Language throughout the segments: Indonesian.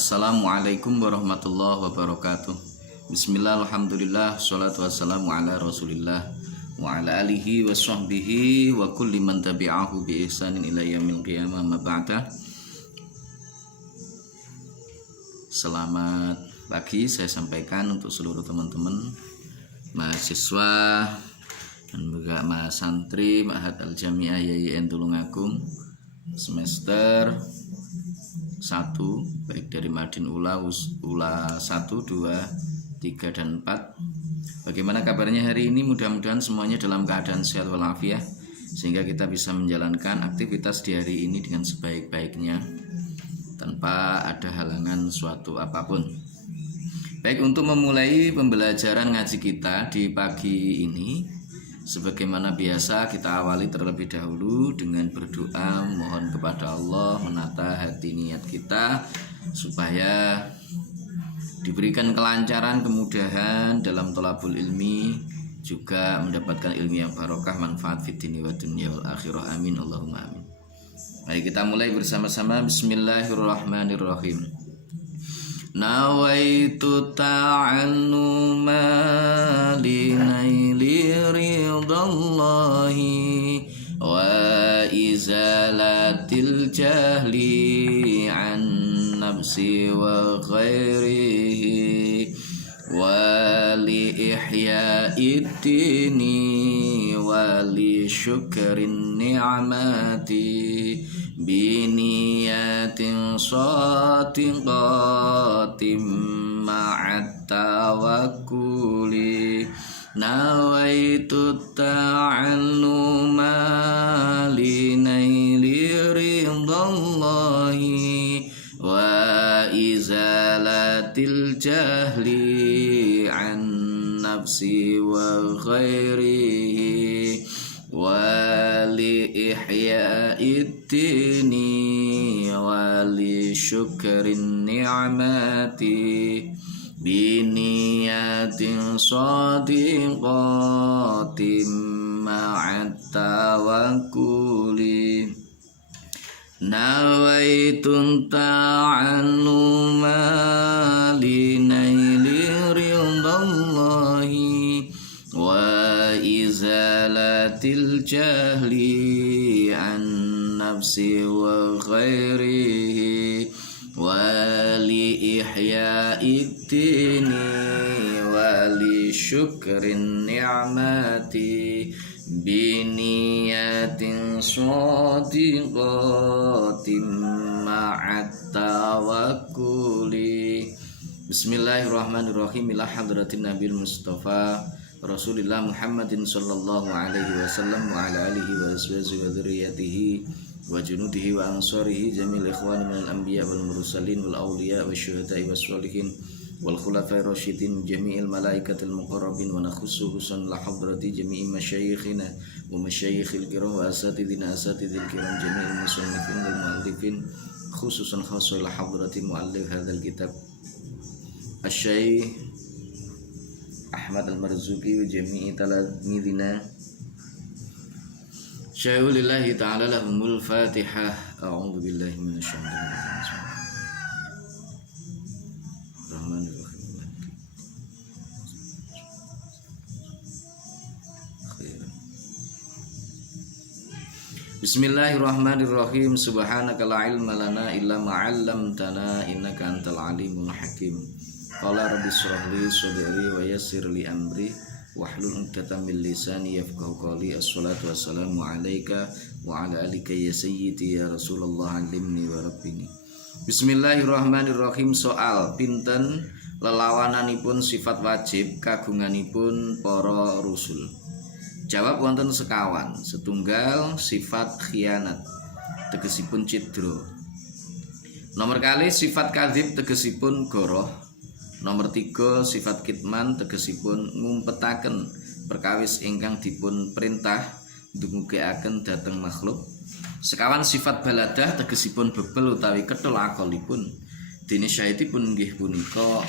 Assalamualaikum warahmatullahi wabarakatuh. Bismillah, alhamdulillah, salatu wassalamu ala rasulillah wa ala alihi wa sahbihi wa kulli man tabi'ahu bi ihsanin ila yaumil qiyamah ma ba'da. Selamat pagi saya sampaikan untuk seluruh teman-teman mahasiswa dan juga mas santri Ma'had Al-Jami'ah YIN Tulungagung semester 1 baik dari Madin Ula 1, 2, 3 dan 4. Bagaimana kabarnya hari ini? Mudah-mudahan semuanya dalam keadaan sehat walafiat sehingga kita bisa menjalankan aktivitas di hari ini dengan sebaik-baiknya tanpa ada halangan suatu apapun. Baik, untuk memulai pembelajaran ngaji kita di pagi ini, sebagaimana biasa kita awali terlebih dahulu dengan berdoa, mohon kepada Allah menata hati niat kita supaya diberikan kelancaran, kemudahan dalam thalabul ilmi, juga mendapatkan ilmu yang barokah, manfaat fid dini wa dunya wal akhirah. Amin Allahumma amin. Mari kita mulai bersama-sama. Bismillahirrahmanirrahim. Nawaitu ta'alluma li naili ridallahi wa izalatil jahli an nafsi wa ghairihi wa li ihya'id dini wa li syukrin ni'mati biniyatin shadiqatin ma'at tawakkuli nawaitu ta'alluma li naili ridallahi wa izalatil jahli an nafsi wa ghairihi wa li ihya'id dini wa li syukrin ni'mati biniyatin shadiqatin ma'at tawakkuli nawaitun ta'alluma li naili ridallahi wa izalatil jahli an nafsi wa ghairihi wa li ihya'id dini wa li syukrin ni'mati biniyatin shadiqatin ma'at tawakkuli. Bismillahirrahmanirrahim. Ila hadratin Nabil Mustafa Rasulillah Muhammadin sallallahu alaihi wasallam wa ala alihi wa ashabihi wa dzurriyyatihi wa junudihi wa ansarihi jamil ikhwani minal anbiya wal mursalin wal awliya wa syuhada'i was sholihin wal khulafai rasyidin jami'il malaikatil muqarrabin wa nakhussu husan la hadrati jami'i masyayikhina wa masyayikhil kiram wa asatidina asatidil kiram jami'il musannifin wal muallifin khususan khaswa la hadrati muallif hadzal kitab asy-syaikh Ahmad Al-Marzuki wa jami'i talamidina syai'ulillahi ta'ala lahumul fatihah. A'udzu billahi minasyaitonir rajim. Bismillahirrahmanirrahim. Subhanaka la ilma lana illa ma 'allamtana innaka antal alimul hakim. Qala rabbi shrah li sadri wa yassir li amri wahlul 'uqdatam min lisani yafqahu qawli. Assalatu wassalamu alayka wa ala alika ya sayyidi ya Rasulullah alimni wa rabbini. Bismillahirrahmanirrahim. Soal pinten lelawananipun sifat wajib kagunganipun para rusul? Jawab wonten sekawan. Setunggal sifat khianat tegesipun cidro. Nomor kali sifat kadzib tegesipun goroh. Nomor 3 sifat kitman tegesipun ngumpetaken perkawis ingkang dipun perintah ndumugaken dhateng makhluk. Sekawan sifat baladah tegesipun bebel utawi ketul akolipun. Dene syaitipun nggih punika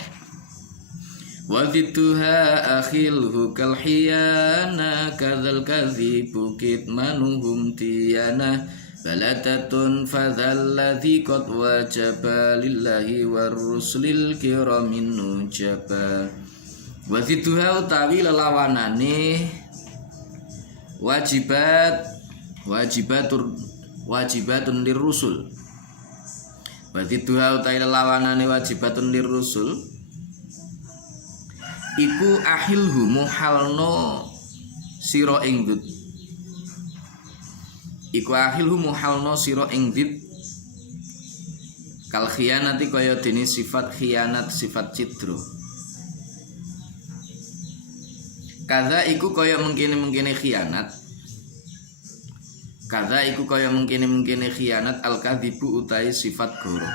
wa dzituha akhilhu kal hiyana kadzal kadzibu kitmanuhum tiyana baladatun fadzalladzi qad wajaba lillahi war rusulil kiramin nujaba. Wa fituha utawi lelawanane wajibatun lirrusul. Wa fituha utawi lelawanane wajibatun lirrusul iku ahilhu muhalno sira ing dzat. Iku ahilhu muhalno sira ing dzat kal khiyanati kaya dene sifat khianat sifat cidra. Kaza iku kaya mengkene-mengkene khianat. Kaza iku kaya mengkene-mengkene khianat al-kadzibu utai sifat goro.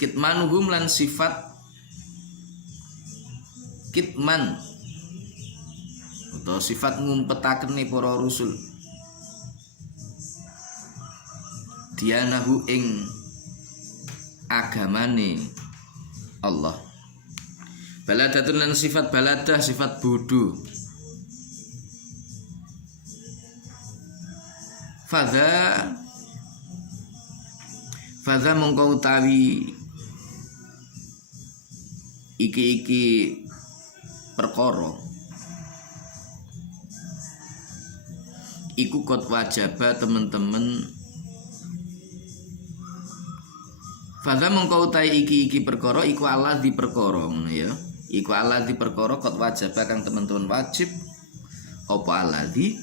Kitmanuhum lan sifat kitman atau sifat ngumpetaken para rusul. Dianahu ing agamane Allah. Baladatun lan sifat baladah sifat bodoh. Fadha mongko utawi iki perkara iku kot wajaba temen-temen. Fadha mongko utawi iki perkara iku Allah di perkara ngono ya. Iku alladzi perkara qad wajaba kang teman-teman wajib apa alladzi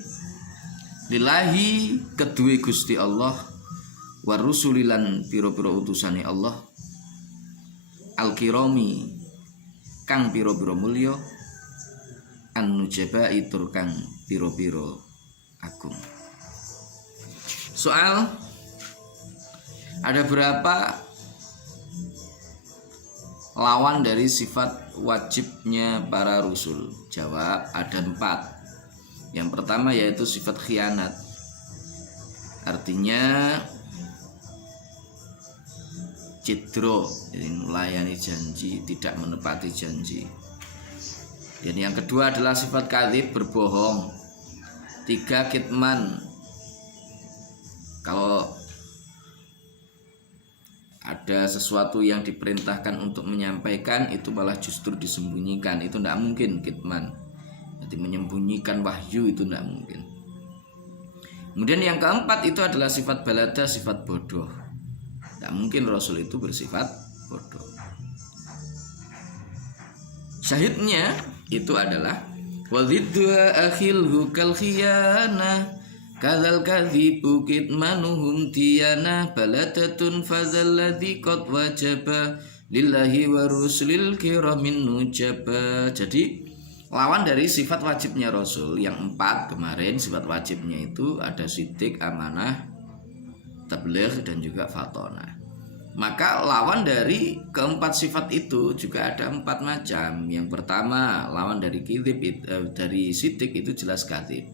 lillahi kedue Gusti Allah wa rusulilan pira-pira utusane Allah al-kirami kang pira-pira mulya an-nujaba itur kang pira-pira agung. Soal ada berapa lawan dari sifat wajibnya para rasul? Jawab, ada 4. Yang pertama yaitu sifat khianat. Artinya cidro, jadi melayani janji, tidak menepati janji. Dan yang kedua adalah sifat kadzib, berbohong. 3, kitman. Kalau ada sesuatu yang diperintahkan untuk menyampaikan itu malah justru disembunyikan, itu tidak mungkin kitman. Jadi menyembunyikan wahyu itu tidak mungkin. Kemudian yang keempat itu adalah sifat balada, sifat bodoh. Tidak mungkin Rasul itu bersifat bodoh. Syahidnya itu adalah wadziddu akhilhu kal khiyanah kadzal kadzibu kitmanuhum tiyana baladatun fazalladzi qad wajaba lillahi wa rusulil kiramin nujaba. Jadi lawan dari sifat wajibnya Rasul yang 4 kemarin, sifat wajibnya itu ada sidik, amanah, tabligh dan juga fatona. Maka lawan dari keempat sifat itu juga ada 4 macam. Yang pertama lawan dari kadzib, dari sidik itu jelas kadzib.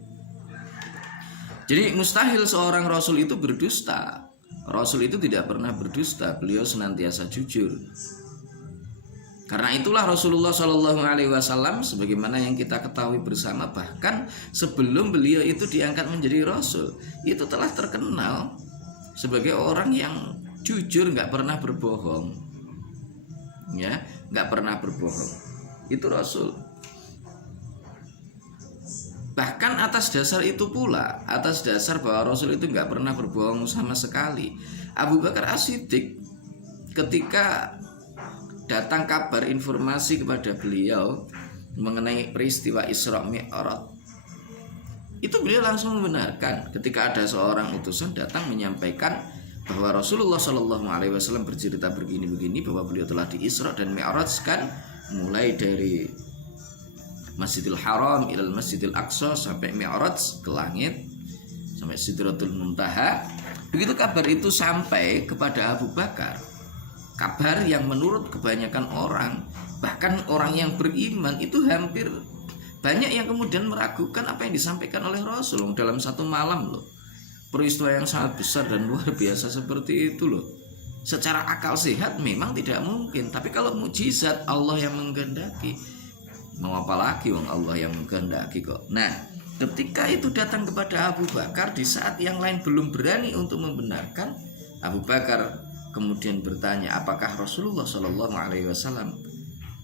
Jadi mustahil seorang Rasul itu berdusta. Rasul itu tidak pernah berdusta, beliau senantiasa jujur. Karena itulah Rasulullah Shallallahu Alaihi Wasallam sebagaimana yang kita ketahui bersama, bahkan sebelum beliau itu diangkat menjadi Rasul, itu telah terkenal sebagai orang yang jujur, nggak pernah berbohong, ya, nggak pernah berbohong. Itu Rasul. Bahkan atas dasar itu pula, atas dasar bahwa Rasul itu nggak pernah berbohong sama sekali, Abu Bakar As-Siddiq ketika datang kabar informasi kepada beliau mengenai peristiwa Isra Mi'raj, itu beliau langsung membenarkan. Ketika ada seorang utusan datang menyampaikan bahwa Rasulullah Shallallahu Alaihi Wasallam bercerita begini-begini, bahwa beliau telah di Isra dan Mi'raj kan, mulai dari Masjidil Haram ilal Masjidil Aqsa sampai Mi'raj ke langit sampai Sidratul Muntaha. Begitu kabar itu sampai kepada Abu Bakar, kabar yang menurut kebanyakan orang, bahkan orang yang beriman itu hampir banyak yang kemudian meragukan apa yang disampaikan oleh Rasul dalam satu malam loh. Peristiwa yang sangat besar dan luar biasa seperti itu loh. Secara akal sehat memang tidak mungkin, tapi kalau mukjizat Allah yang menghendaki, mau apa lagi wong Allah yang menghendaki kok. Nah, ketika itu datang kepada Abu Bakar di saat yang lain belum berani untuk membenarkan, Abu Bakar kemudian bertanya, apakah Rasulullah Shallallahu Alaihi Wasallam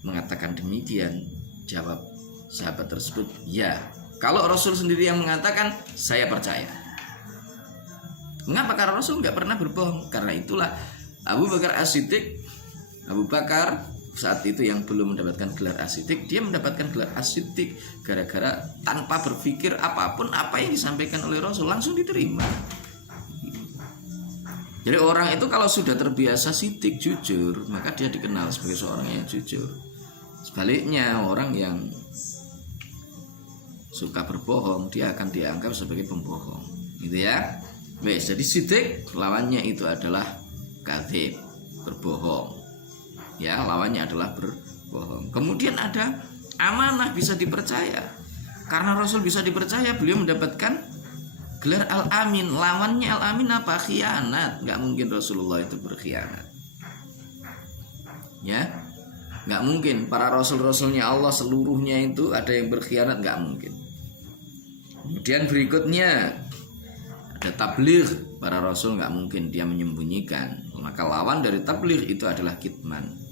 mengatakan demikian? Jawab sahabat tersebut, ya. Kalau Rasul sendiri yang mengatakan, saya percaya. Mengapa? Karena Rasul nggak pernah berbohong. Karena itulah Abu Bakar As-Siddiq, Abu Bakar saat itu yang belum mendapatkan gelar As-Siddiq, dia mendapatkan gelar As-Siddiq gara-gara tanpa berpikir apapun apa yang disampaikan oleh Rasul langsung diterima. Jadi orang itu kalau sudah terbiasa siddiq, jujur, maka dia dikenal sebagai seorang yang jujur. Sebaliknya orang yang suka berbohong, dia akan dianggap sebagai pembohong, gitu ya. Baik, jadi siddiq lawannya itu adalah kadzib, berbohong. Ya, lawannya adalah berbohong. Kemudian ada amanah, bisa dipercaya. Karena Rasul bisa dipercaya, beliau mendapatkan gelar Al-Amin. Lawannya Al-Amin apa? Khianat. Nggak mungkin Rasulullah itu berkhianat. Ya, nggak mungkin. Para rasul-rasulnya Allah seluruhnya itu ada yang berkhianat, nggak mungkin. Kemudian berikutnya ada tabligh. Para rasul nggak mungkin dia menyembunyikan. Maka lawan dari tabligh itu adalah kitman.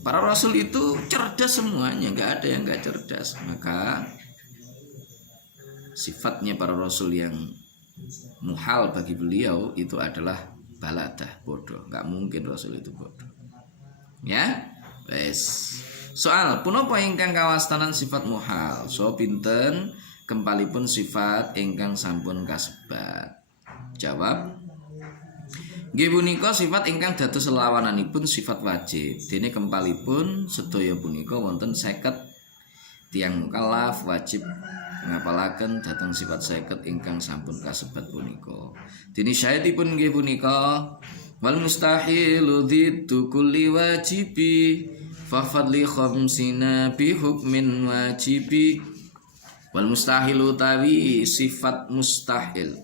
Para rasul itu cerdas semuanya, nggak ada yang nggak cerdas. Maka sifatnya para rasul yang muhal bagi beliau itu adalah baladah, bodoh. Nggak mungkin rasul itu bodoh. Ya, wes. Soal punapa ingkang kawastanan sifat muhal? So pinten kempalipun sifat ingkang sampun kasebat? Jawab, nggih punika sifat ingkang dados lawananipun sifat wajib. Dene kempalipun sedaya punika wonten 50 tiyang mukallaf wajib ngapalaken dhateng sifat 50 ingkang sampun kasebat punika. Dene syaitipun nggih punika wal mustahilu dzittu kulli wajibi fa fadli khamsina bi hukmin wajibi. Wal mustahilu tawi sifat mustahil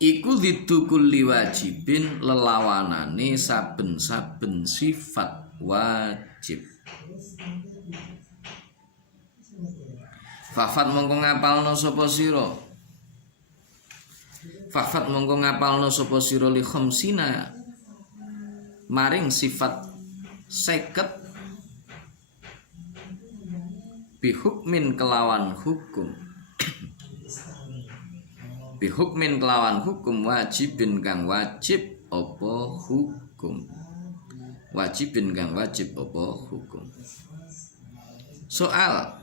iku dzittu kulli wajibin, lelawanane saben-saben sifat wajib. Fafat mongko ngapalno sapa sira, fafat mongko ngapalno sapa sira li khamsina maring sifat 50 bihukmin kelawan hukum, bihukmin kelawan hukum wajibin kang wajib apa hukum, wajibin kang wajib apa hukum. Soal,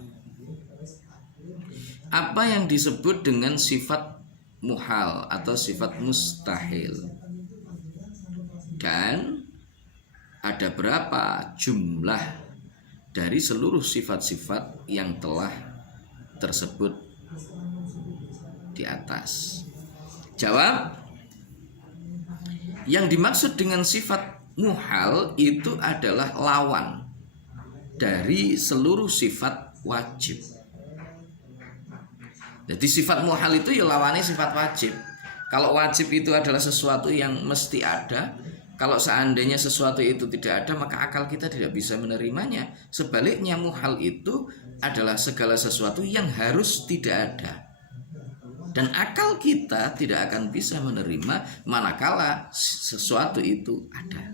apa yang disebut dengan sifat muhal atau sifat mustahil, dan ada berapa jumlah dari seluruh sifat-sifat yang telah tersebut di atas? Jawab, yang dimaksud dengan sifat muhal itu adalah lawan dari seluruh sifat wajib. Jadi sifat muhal itu ya lawannya sifat wajib. Kalau wajib itu adalah sesuatu yang mesti ada, kalau seandainya sesuatu itu tidak ada, maka akal kita tidak bisa menerimanya. Sebaliknya muhal itu adalah segala sesuatu yang harus tidak ada, dan akal kita tidak akan bisa menerima manakala sesuatu itu ada.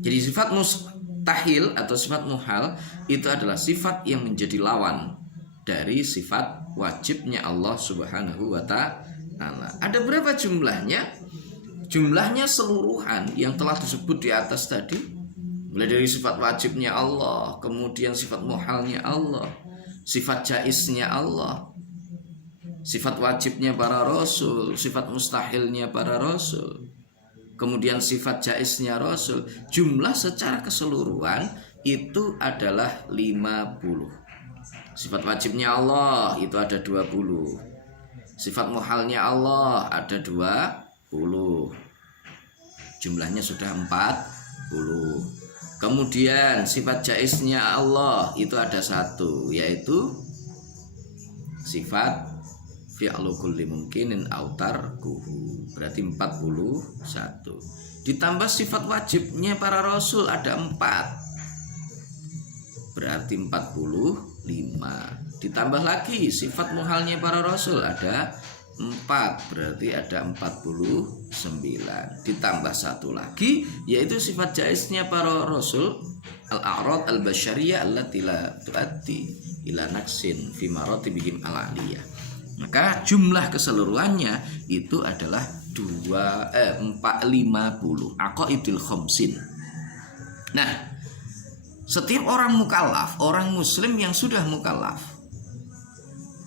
Jadi sifat mustahil atau sifat muhal itu adalah sifat yang menjadi lawan dari sifat wajibnya Allah Subhanahu wa ta'ala. Ada berapa jumlahnya? Jumlahnya seluruhan yang telah disebut di atas tadi, mulai dari sifat wajibnya Allah, kemudian sifat muhalnya Allah, sifat jaiznya Allah, sifat wajibnya para rasul, sifat mustahilnya para rasul, kemudian sifat jaiznya rasul. Jumlah secara keseluruhan itu adalah 50. Sifat wajibnya Allah itu ada 20. Sifat muhalnya Allah ada 20. Jumlahnya sudah 40. Kemudian sifat jaiznya Allah itu ada 1, yaitu sifat fi'lu kulli mungkinin autar kuhu, berarti 41. Ditambah sifat wajibnya para rasul ada 4, berarti 45. Ditambah lagi sifat muhalnya para rasul ada 4, berarti ada 49. Ditambah satu lagi yaitu sifat jaiznya para rasul al-a'rad al-basyariyah allati la tu'addi ila naqsin fi maratibihim al-aliyah. Maka jumlah keseluruhannya itu adalah 450 aqaidul khamsin. Nah, setiap orang mukallaf, orang muslim yang sudah mukallaf,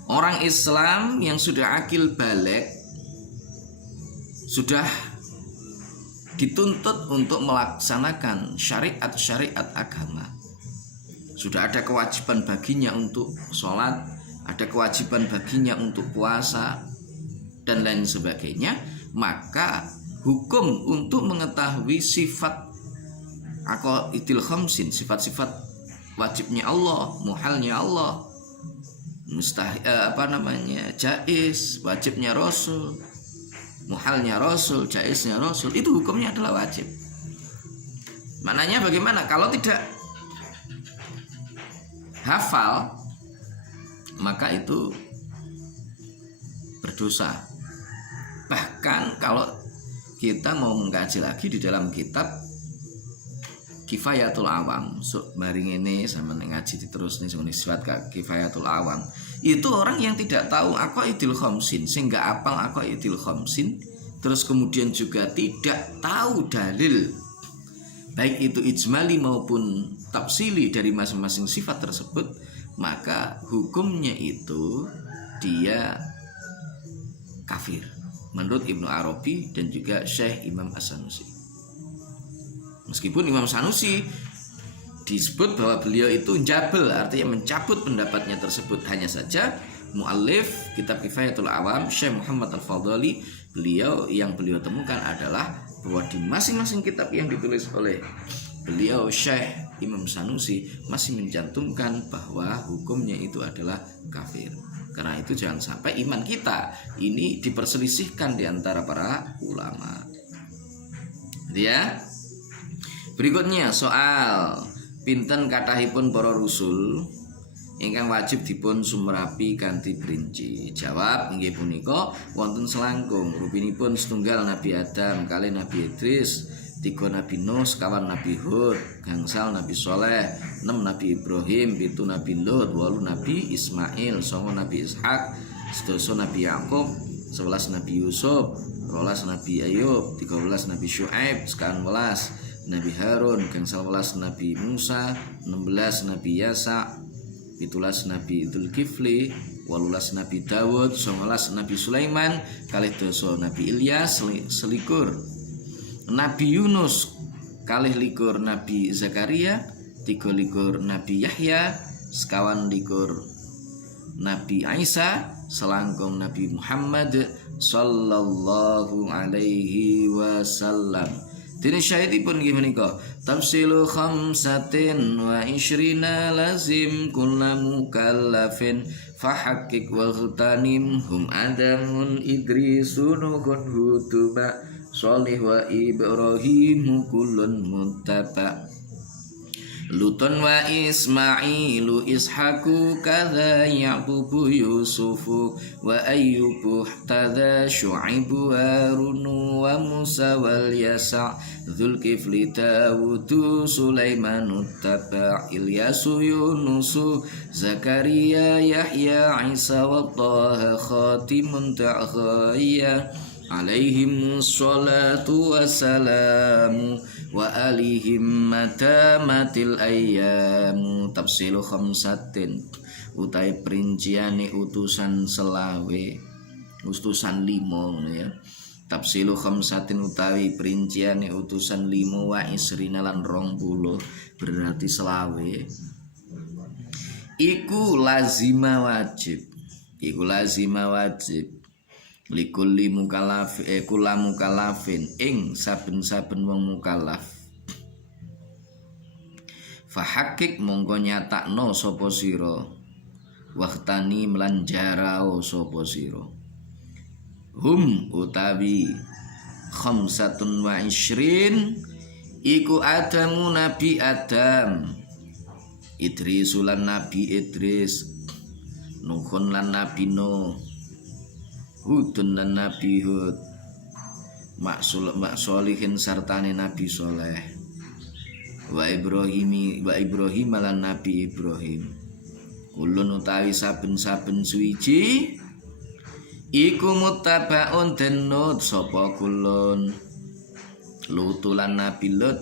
orang Islam yang sudah akil balik, sudah dituntut untuk melaksanakan syariat-syariat agama. Sudah ada kewajiban baginya untuk sholat, ada kewajiban baginya untuk puasa, dan lain sebagainya. Maka hukum untuk mengetahui sifat aqaidil khamsin, sifat-sifat wajibnya Allah, muhalnya Allah, jaiz, wajibnya Rasul, muhalnya Rasul, jaiznya Rasul, itu hukumnya adalah wajib. Maknanya bagaimana? Kalau tidak hafal, maka itu berdosa. Bahkan kalau kita mau mengkaji lagi di dalam kitab Kifayatul Awam, maring ini sama ngaji diterus nih semuanya sifat Kifayatul Awam, itu orang yang tidak tahu aqaidil khamsin, sehingga apal aqaidil khamsin, terus kemudian juga tidak tahu dalil baik itu ijmali maupun tafsili dari masing-masing sifat tersebut, maka hukumnya itu dia kafir menurut Ibnu Arabi dan juga Syekh Imam As-Sanusi. Meskipun Imam Sanusi disebut bahwa beliau itu jabel, artinya mencabut pendapatnya tersebut, hanya saja muallif kitab Kifayatul Awam Syekh Muhammad Al-Fadhali, beliau temukan adalah bahwa di masing-masing kitab yang ditulis oleh beliau Syekh Imam Sanusi masih mencantumkan bahwa hukumnya itu adalah kafir. Karena itu jangan sampai iman kita ini diperselisihkan di antara para ulama. Ya. Berikutnya soal pinten kathahipun para rusul ingkang wajib dipun sumrapi kanthi perinci. Jawab inggih punika wonten selangkung, rupinipun setunggal Nabi Adam kalih Nabi Idris, 3 Nabi Nuh, sekawan Nabi Hud, gangsal Nabi Soleh, 6 Nabi Ibrahim, 7 Nabi Lut, 8 Nabi Ismail, 9 Nabi Ishak, 11 Nabi Yakub, 11 Nabi Yusuf, 12 Nabi Ayub, 13 Nabi Syuaib, 11 Nabi Harun, gangsal 11 Nabi Musa, 16 Nabi Yasa, 17 Nabi Dzulkifli, 18 Nabi Dawud, 19 Nabi Sulaiman, kalih 12 Nabi Ilyas, 21 Nabi Yunus, kalih 21 Nabi Zakaria, 23 Nabi Yahya, 24 Nabi Isa, selangkung Nabi Muhammad sallallahu alaihi wasallam. Dene syahidipun nggih menika tafsilu khamsatin wa ishrina lazim kullu mukallafin fahaqqik wa ghtanim hum adamun idrisun hutuba Sholih wa Ibrahim kullun muttaba Lutun wa Ismailu Ishaku kadha Yaqubu Yusufu wa Ayyubu tada Syu'aibu Harunu wa Musa wal Yasa Dzulkifli Dawudu Sulaimanu taba Ilyasu Yunusu Zakaria Yahya Isa wa Taha Khatimun ta'khaya alaihim sholatu wassalamu wa alihim matamatil ayyamu. Tafsilu khamsatin utai perinciane utusan selawe, utusan 5 ya. Tafsilu khamsatin utawi perinciane utusan 5 wa isrina lan 20 berarti selawe. Iku lazima wajib, iku lazima wajib likulli mukallaf kula mukallafin ing saben-saben wong mukallaf. Fahakik mongko nyatakno sapa sira waktani melan jarao sapa sira. hum utawi khamsatun wa ishrin iku Adamu Nabi Adam, Idris lan Nabi Idris, Nuhun lan Nabi Nuh, Hudun lan Nabi Hud, Maksolihin sartane Nabi Soleh, wa Ibrahim lan Nabi Ibrahim. Kulun utawi saben-saben suwiji iku muttabaun den nut sapa kulun. Lutulan Nabi Lut,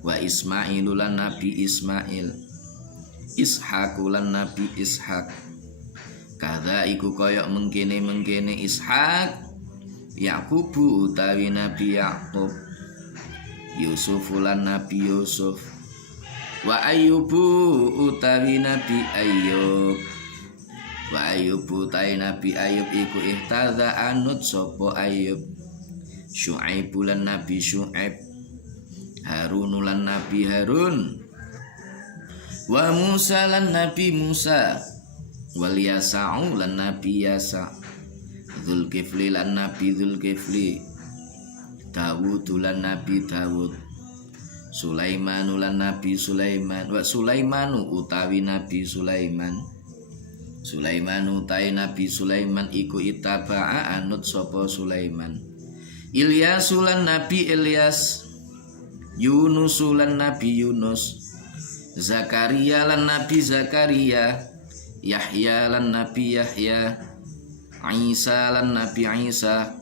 wa Ismailulan Nabi Ismail, Ishakulan Nabi Ishak. Kada iku koyok mengkene Ishak, Yakubu utawi Nabi Yakub, Yusufulan Nabi Yusuf, wa Ayyubu utawi Nabi Ayyub. Wa Ayyubu utawi Nabi Ayyub iku ihtaza anut sapa Ayyub. Syu'aibulan Nabi Syu'aib, Harunulan Nabi Harun, wa Musa lan Nabi Musa, wal Yasa'u lan Nabi Yasa', Dzulkifli lan Nabi Dzulkifli, Dawud lan Nabi Dawud, Sulaiman lan Nabi Sulaiman, wa Sulaimanu utawi Nabi Sulaiman. Sulaiman utawi Nabi Sulaiman iku itaba'a anut sapa Sulaiman. Ilyas lan Nabi Ilyas, Yunus lan Nabi Yunus, Zakaria lan Nabi Zakaria, Yahya lan Nabi Yahya, Isa lan Nabi Isa,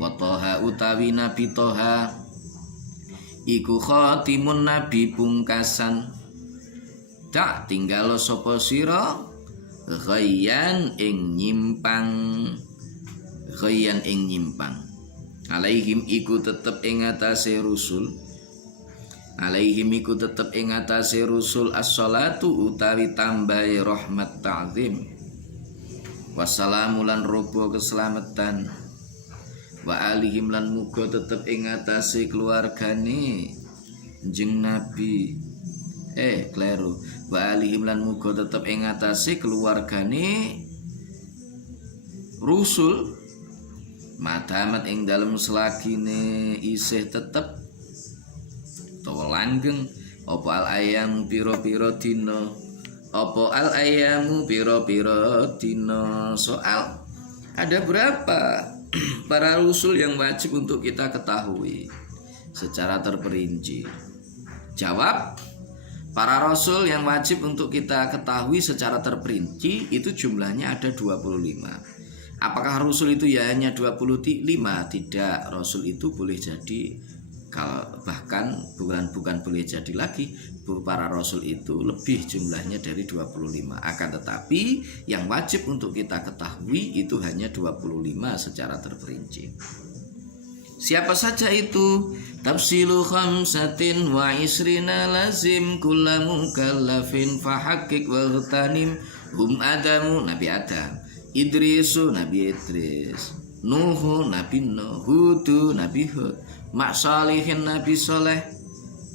wa Toha utawi Nabi Toha iku khatimun Nabi pungkasan. Tak tinggal sapa sira ghayyan ing nyimpang, ghayyan ing nyimpang. Alaihim iku tetep ing atase rusul, alaihim iku tetep ing atase rusul as-shalatu utawi tambahi rahmat ta'zim, wassalamu lan robo keselamatan, wa alihim lan muga tetep ing atase keluargane jeneng Nabi kleru, wa alihim lan muga tetep ing atase keluargane rusul madamat ing dalem selagine isih tetep utawa langgeng apa al ayam pira-pira dina, apa al ayamu pira-pira dina. Soal ada berapa para rasul yang wajib untuk kita ketahui secara terperinci? Jawab, para rasul yang wajib untuk kita ketahui secara terperinci itu jumlahnya ada 25. Apakah rasul itu ya hanya 25? Tidak, rasul itu boleh jadi, bahkan bukan boleh jadi lagi, para rasul itu lebih jumlahnya dari 25. Akan tetapi yang wajib untuk kita ketahui itu hanya 25 secara terperinci. Siapa saja itu? Tafsilu khamsatin wa isrina lazim kullamu kallafin fahakik wa ghtanim hum Adamu Nabi Adam, Idrisu Nabi Idris, Nuhu Nabi Nuh, Hudu Nabi Hud, Maksalihin Nabi Soleh,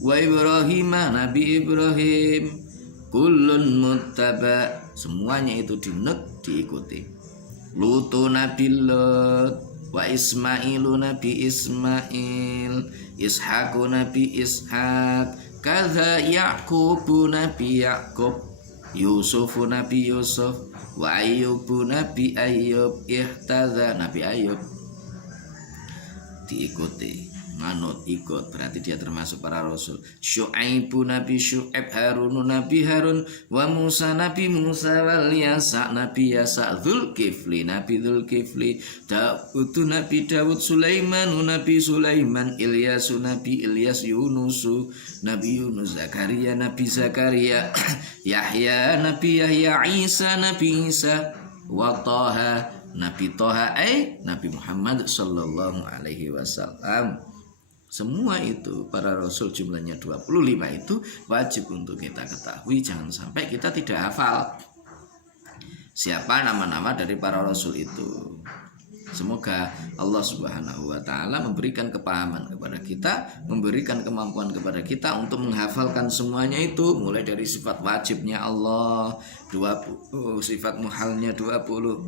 wa Ibrahim Nabi Ibrahim. Kullun muttaba, semuanya itu dinut, diikuti. Lutu Nabi Lut, wa Ismailu Nabi Ismail, Ishaku Nabi Ishak, kadza Yaqubu Nabi Yakub, Yusufu Nabi Yusuf, wa Ayyubu Nabi Ayyub, ihtaza Nabi Ayyub. Diikuti, manut, ikut, berarti dia termasuk para rasul. Syu'aibu Nabi Syu'aib, Harun Nabi Harun, wa Musa Nabi Musa, wal Yasa Nabi Yasa, Dzulkifli Nabi Dzulkifli, Dawud Nabi Dawud, Sulaiman Nabi Sulaiman, Ilyas Nabi Ilyas, Yunus Nabi Yunus, Zakaria Nabi Zakaria, Yahya Nabi Yahya, Isa Nabi Isa, wa Toha Nabi Toha, Nabi Muhammad sallallahu alaihi wasallam. Semua itu para rasul jumlahnya 25 itu wajib untuk kita ketahui. Jangan sampai kita tidak hafal siapa nama-nama dari para rasul itu. Semoga Allah Subhanahu wa taala memberikan kepahaman kepada kita, memberikan kemampuan kepada kita untuk menghafalkan semuanya itu, mulai dari sifat wajibnya Allah 20, sifat muhalnya 20,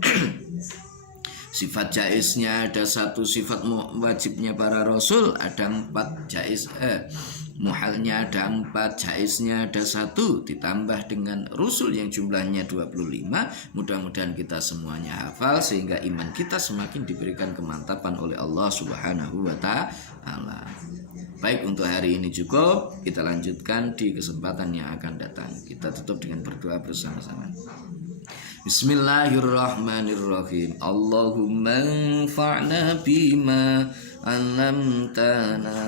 Sifat jaiznya ada satu, sifat wajibnya para rasul ada 4, muhalnya ada 4, jaiznya ada 1, ditambah dengan rusul yang jumlahnya 25. Mudah-mudahan kita semuanya hafal sehingga iman kita semakin diberikan kemantapan oleh Allah Subhanahu wa ta'ala. Baik, untuk hari ini cukup. Kita lanjutkan di kesempatan yang akan datang. Kita tutup dengan berdoa bersama-sama. Bismillahirrahmanirrahim. Allahumma anfa'na bima 'allamtana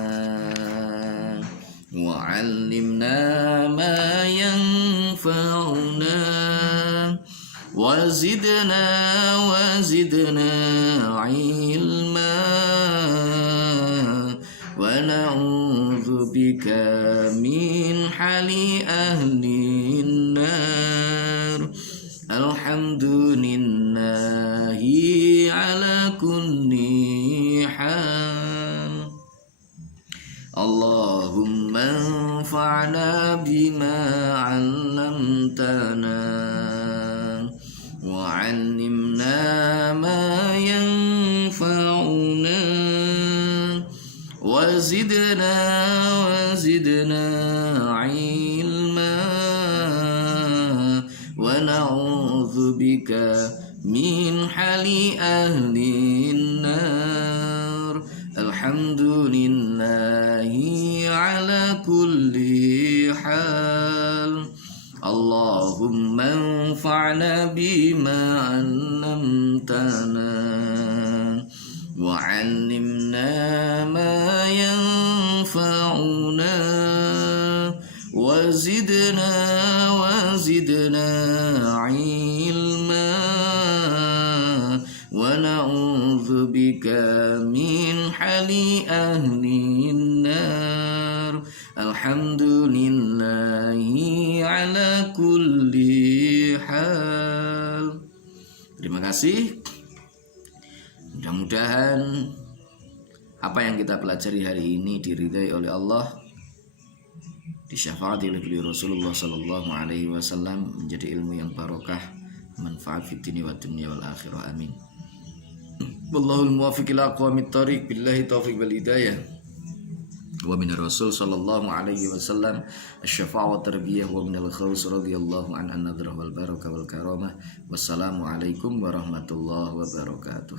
wa 'allimna ma yanfa'una wa zidna ilma wa na'udzu bika min hali ahlin nar. Alhamdulillahi ala kulli hal. Allahumma anfa'na bima 'allamtana wa 'allimna ma yanfa'una wa zidna ilma wa na'udzu bika min hali ahlin nar. Alhamdulillahi ala kulli hal. Allahumma anfa'na bima 'allamtana wa 'allimna ma yanfa'una wa zidna ilma wa na'udzu bika min hali ahlin nar. Alhamdulillahi ala kulli hal. Terima kasih. Mudah-mudahan apa yang kita pelajari hari ini diridai oleh Allah, disyafaati oleh beliau Rasulullah sallallahu alaihi wasallam, menjadi ilmu yang barokah, manfaat fid dunya wa dunya wal akhirah. Amin. Wallahul muwaffiq ila aqwamit thoriq. Billahi taufiq wal hidayah. Wa min Rasul sallallahu alaihi wasallam asy-syafa'ah wa tarbiyah wa min al-khaus radhiyallahu an an-nadrah wal barakah wal karamah. Wassalamu alaikum warahmatullahi wabarakatuh.